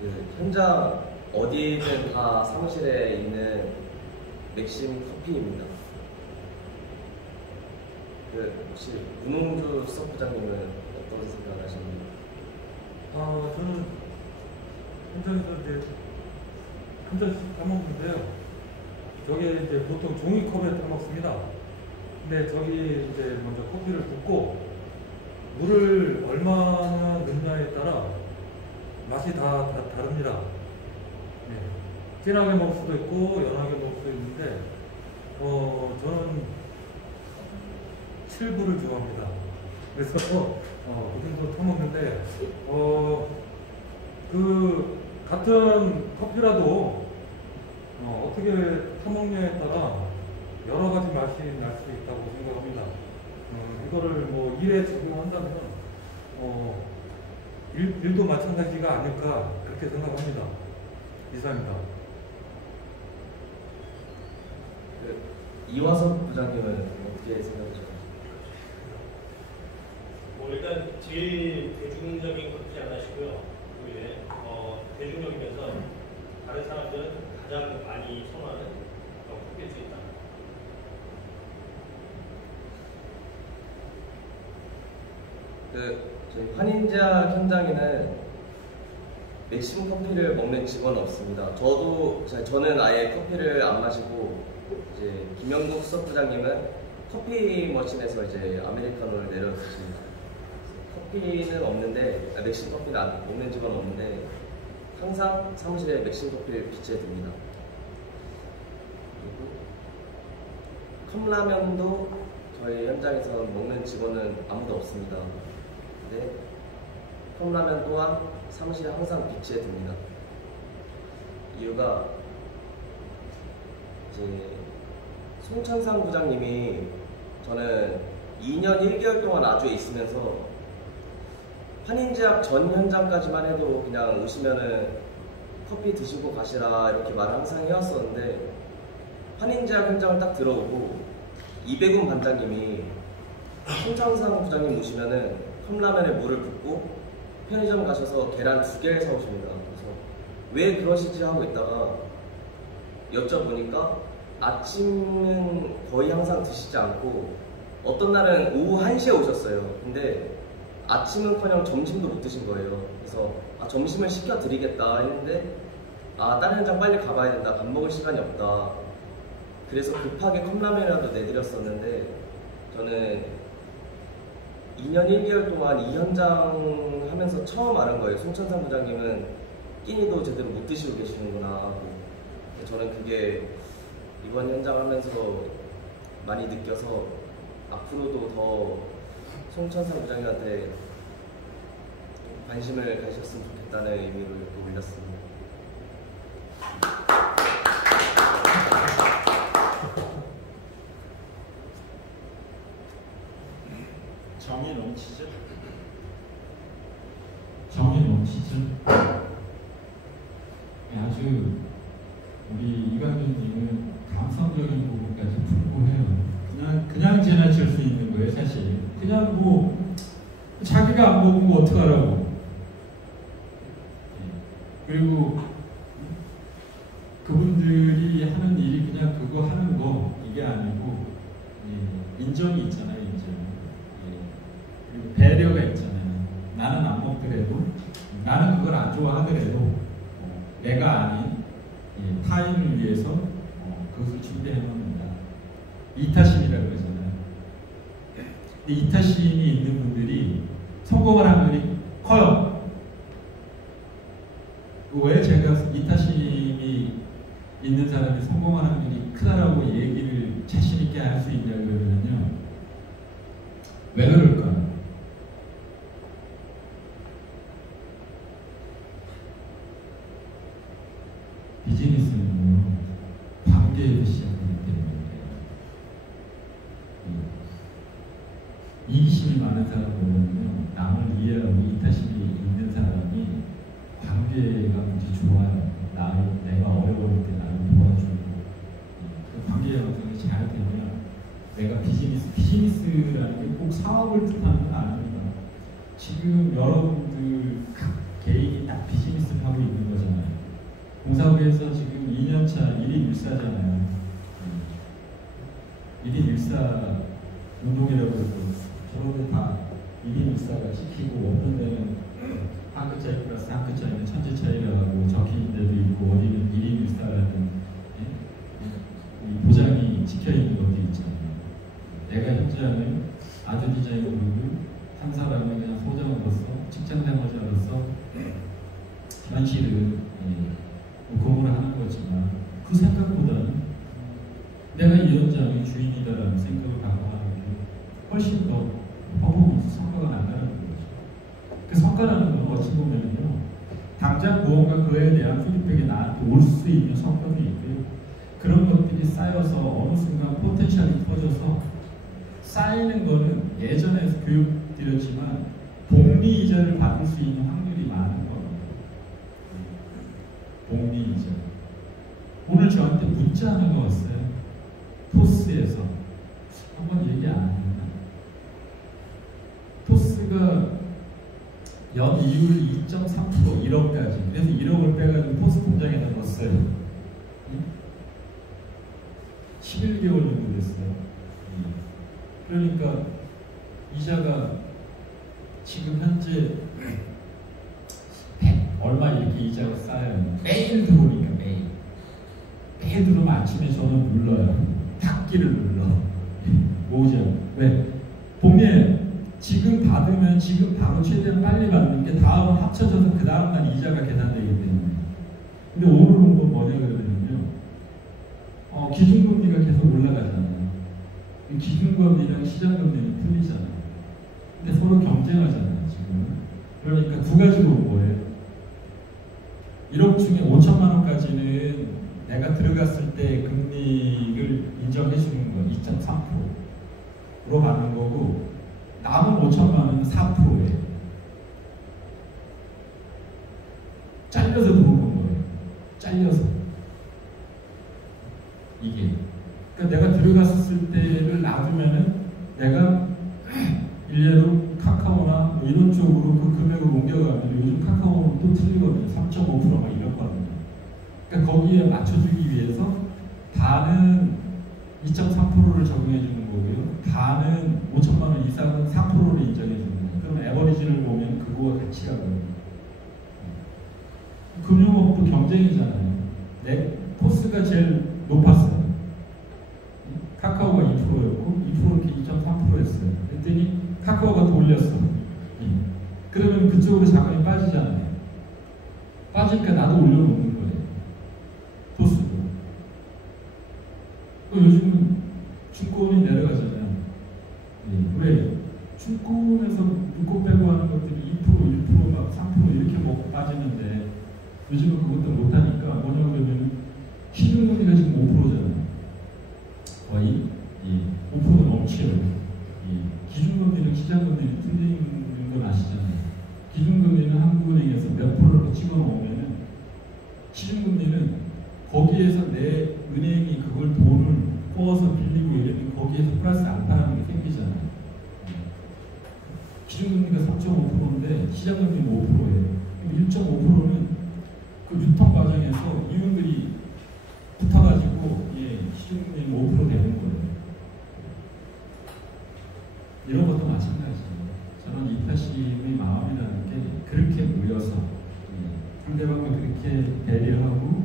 그 현장 어디든 다 사무실에 있는 맥심 커피입니다. 그 혹시 문홍주 수석부장님은 어떤 생각하십니까? 저는 현장에서 이제 한 잔씩 따먹는데요. 저게 이제 보통 종이컵에 따먹습니다. 근데 저기 이제 먼저 커피를 붓고 물을 얼마나 넣느냐에 따라 맛이 다 다릅니다. 네. 진하게 먹을 수도 있고 연하게 먹을 수도 있는데 저는 7부를 좋아합니다. 그래서 그 정도 타먹는데 그 같은 커피라도 어떻게 타먹냐에 따라 여러 가지 맛이 날 수 있다고 생각합니다. 이거를 뭐 일에 적용한다면 일도 마찬가지가 아닐까 그렇게 생각합니다. 이상입니다. 이화석 부장님은 어떻게 생각하십니까? 일단 제일 대중적인 커피 안 하시고요. 그 외에 대중적이면서 다른 사람들은 가장 많이 선호하는 커피일 수 있다. 저희 환인제약 현장에는 맥심 커피를 먹는 직원은 없습니다. 저는 아예 커피를 안 마시고 이제 김영국 수석부장님은 커피 머신에서 이제 아메리카노를 내려 드십니다. 커피는 없는데 맥심 커피는 먹는 직원은 없는데 항상 사무실에 맥심 커피를 비치해 둡니다. 그리고 컵라면도 저희 현장에서 먹는 직원은 아무도 없습니다. 근데 컵라면 또한 사무실에 항상 비치해 둡니다. 이유가 이제 송찬상 부장님이 저는 2년 1개월 동안 아주에 있으면서 환인제약 전 현장까지만 해도 그냥 오시면은 커피 드시고 가시라 이렇게 말을 항상 해왔었는데 환인제약 현장을 딱 들어오고 이배군 반장님이 송창상 부장님 오시면은 컵라면에 물을 붓고 편의점 가셔서 계란 2개를 사오십니다. 그래서 왜 그러시지 하고 있다가 여쭤보니까 아침은 거의 항상 드시지 않고 어떤 날은 오후 1시에 오셨어요. 근데 아침은커녕 점심도 못 드신 거예요. 그래서 점심을 시켜드리겠다 했는데 다른 현장 빨리 가봐야 된다. 밥 먹을 시간이 없다. 그래서 급하게 컵라면이라도 내드렸었는데 저는 2년 1개월 동안 이 현장 하면서 처음 아는 거예요. 송찬상 부장님은 끼니도 제대로 못 드시고 계시는구나. 저는 그게 이번 현장 하면서 많이 느껴서 앞으로도 더 송찬상 부장님한테 관심을 가셨으면 좋겠다는 의미로 이렇게 올렸습니다. 정이 넘치죠? 정이 넘치죠? 아주 우리 이광준님은 감성적인 부분까지 풍부해요. 그냥 지나칠 수 있는 거예요, 사실. 그냥 뭐 자기가 안 먹은 거 어떡하라고. 그리고 그분들이 하는 일이 그냥 그거 하는 거 이게 아니고 인정이 있잖아요, 인정. 그리고 배려가 있잖아요. 나는 안 먹더라도 나는 그걸 안 좋아하더라도 내가 아닌 타인을 위해서 그것을 준비해 놓습니다. 이타심이라고 그러잖아요. 근데 이타심이 있는 분들이 성공을 확률이 커요. 왜 제가 이타심이 있는 사람이 성공할 확률이 크다라고 얘기를 자신 있게 할 수 있냐 그러면요. 왜 그럴까요? 비즈니스는요, 관계에서 시작하기 때문에 이기심이 많은 사람보다는요, 남을 이해하고 이타심이 있는 사람이 관계가 무지 좋아요. 내가 어려울 때 나를 도와주고 그 관계 형성이 잘 되면 내가 비즈니스라는 게 꼭 사업을 뜻하는 건 아닙니다. 지금 여러분들 각 개인이 딱 다 비즈니스를 하고 있는 거잖아요. 공사부에서 지금 2년차 1인 1사잖아요. 1인 1사 운동이라고 해서 저런데 다 1인 1사가 시키고 어떤 데는 한 끗 차이 플러스 한 끗 차이는 천재 차이라고 적힌 데도 있고 어디는 1인 1사라는 보장이 찍혀있는 것도 있잖아요. 내가 현장을 아주 디자인을 부르고 한 사람이 그냥 소장으로서 직장생활자로서 현실을 공부를 하는 거지만 그 생각보다는 내가 이 현장의 주인이다라는 생각을 갖고 하는 게 훨씬 더 퍼포먼스 성과가 난다는 거죠. 그 성과라는 건 어찌 보면요, 당장 무언가 그에 대한 피드백이 나한테 올 수 있는 성과도 있고요. 그런 것들이 쌓여서 어느 순간 포텐셜이 터져서 쌓이는 거는 예전에 교육 드렸지만 복리이자를 받을 수 있는 확률이 많은 겁니다. 복리이자. 오늘 저한테 문자 하나가 왔어요. 토스에서. 한번 얘기 안 했나? 토스가 연이율 2.3% 1억까지. 그래서 1억을 빼가지고 토스 통장에다 넣었어요. 11개월 정도 됐어요. 그러니까 이자가 지금 현재 100 얼마 이렇게 이자가 쌓여요. 매일 들어오니까 매일 들어오면 아침에 저는 눌러요. 닫기를 눌러. 뭐죠? 왜? 복리에 지금 받으면 지금 바로 최대한 빨리 받는 게 다음은 합쳐져서 그 다음날 이자가 계산되기 때문에. 근데 오늘 온 건 뭐냐 그러면요. 기준금리가 계속 올라가잖아요. 기준금리랑 시장금리는 틀리잖아요. 근데 서로 경쟁하잖아요, 지금. 그러니까 두 가지로 온 거예요. 1억 중에 5천만 원까지는 내가 들어갔을 때 금리를 인정해 주는 거 2.3%로 가는 거고, 남은 5천만 원은 4%예요. 잘려서 들어오는 거예요. 잘려서. 이게. 그러니까 내가 들어갔을 때를 놔두면은 내가 일례로 카카오나 뭐 이런 쪽으로 그 금액을 옮겨가면 요즘 카카오는 또 틀리거든요. 3.5%막 이렇거든요. 그러니까 거기에 맞춰주기 위해서 반은 2.3%를 적용해 주는 거고요. 반은 5천만 원 이상은 4%를 인정해 주는 거예요. 그럼 에버리지를 보면 그거와 같이 가거든요. 금융업도 경쟁이잖아요. 토스가 제일 높았어요. 카카오가 2%였고 2%는 2.3%였어요. 그랬더니 카카오가 더 올렸어. 그러면 그쪽으로 자금이 빠지잖아요. 빠지니까 나도 올려놓는 거예요. 토스도. 요즘 증권이 내려가잖아요. 왜? 증권에서 묶고 빼고 하는 것들이 2%, 1%, 막 3% 이렇게 먹고 빠지는데 요즘은 그것도 못하니까 뭐냐고 그러면 기준금리가 지금 5%잖아요. 거의 5% 넘쳐요. 기준금리랑 시장금리는 틀리는 건 아시잖아요. 기준금리는 한국은행에서 몇 프로로 찍어놓으면 시중금리는 거기에서 내 은행이 그걸 돈을 꼬아서 빌리고 이러면 거기에서 플러스 알파라는 게 생기잖아요. 기준금리가 3.5%인데 시장금리는 5%예요. 1.5%는 그 유통 과정에서 이윤들이 붙어가지고 시중금리는 5% 되는 거예요. 이런 것도 마찬가지예요. 저는 이타심의 마음이라는 게 그렇게 모여서 상대방을 그렇게 배려하고